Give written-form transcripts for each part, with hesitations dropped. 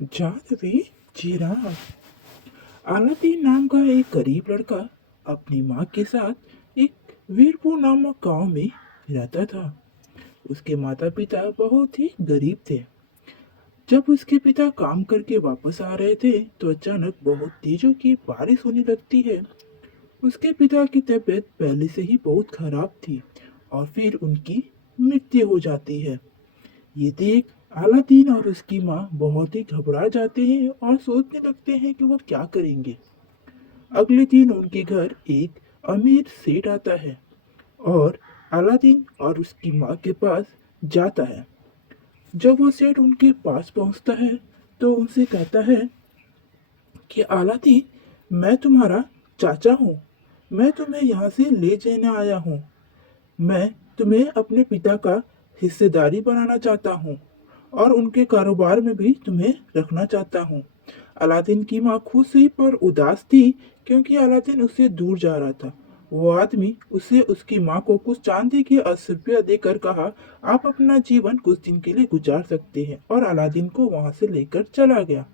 जादुई चिराग। अलादीन नाम का एक गरीब लड़का अपनी माँ के साथ एक वीरपुर नामक गांव में रहता था। उसके माता पिता बहुत ही गरीब थे। जब उसके पिता काम करके वापस आ रहे थे तो अचानक बहुत तेजों की बारिश होने लगती है। उसके पिता की तबीयत पहले से ही बहुत खराब थी और फिर उनकी मृत्यु हो जाती है। ये देख अलादीन और उसकी माँ बहुत ही घबरा जाते हैं और सोचने लगते हैं कि वो क्या करेंगे। अगले दिन उनके घर एक अमीर सेठ आता है और अलादीन और उसकी माँ के पास जाता है। जब वो सेठ उनके पास पहुंचता है तो उनसे कहता है कि अलादीन, मैं तुम्हारा चाचा हूँ। मैं तुम्हें यहाँ से ले जाने आया हूँ। मैं तुम्हें अपने पिता का हिस्सेदारी बनाना चाहता हूँ और उनके कारोबार में भी तुम्हें रखना चाहता हूँ। अलादीन की माँ खुश हुई पर उदास थी क्योंकि अलादीन उससे दूर जा रहा था। वो आदमी उसे उसकी माँ को कुछ चांदी के अशुभ देकर कहा, आप अपना जीवन कुछ दिन के लिए गुजार सकते हैं, और अलादीन को वहां से लेकर चला गया।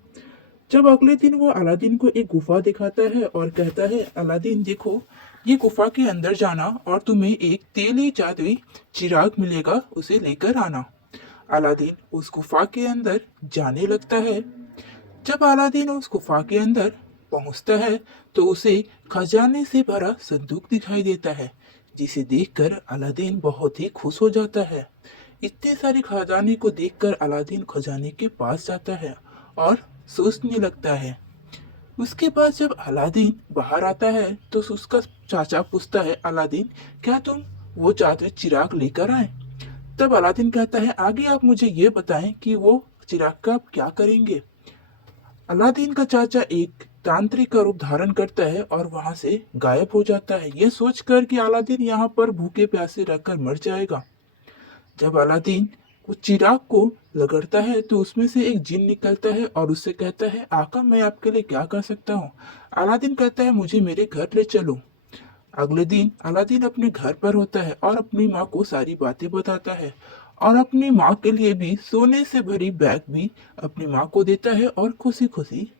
जब अगले दिन वो अलादीन को एक गुफा दिखाता है और कहता है, अलादीन देखो, ये गुफा के अंदर जाना और तुम्हें एक तेली जादुई चिराग मिलेगा, उसे लेकर आना। अलादीन उस गुफा के अंदर जाने लगता है। जब अलादीन उस गुफा के अंदर पहुंचता है तो उसे खजाने से भरा संदूक दिखाई देता है, जिसे देखकर अलादीन बहुत ही खुश हो जाता है। इतने सारे खजाने को देखकर अलादीन खजाने के पास जाता है और सोचने लगता है। उसके बाद जब अलादीन बाहर आता है तो उसका चाचा पूछता है, अलादीन, क्या तुम वो जादुई चिराग लेकर आए? तब अलादीन कहता है, आगे आप मुझे ये बताएं कि वो चिराग का आप क्या करेंगे। अलादीन का चाचा एक तांत्रिक का रूप धारण करता है और वहां से गायब हो जाता है, ये सोचकर कि अलादीन यहाँ पर भूखे प्यासे रहकर मर जाएगा। जब अलादीन उस चिराग को रगड़ता है तो उसमें से एक जिन निकलता है और उससे कहता है, आका, मैं आपके लिए क्या कर सकता हूँ? अलादीन कहता है, मुझे मेरे घर ले चलो। अगले दिन अलादीन अपने घर पर होता है और अपनी माँ को सारी बातें बताता है और अपनी माँ के लिए भी सोने से भरी बैग भी अपनी माँ को देता है और खुशी खुशी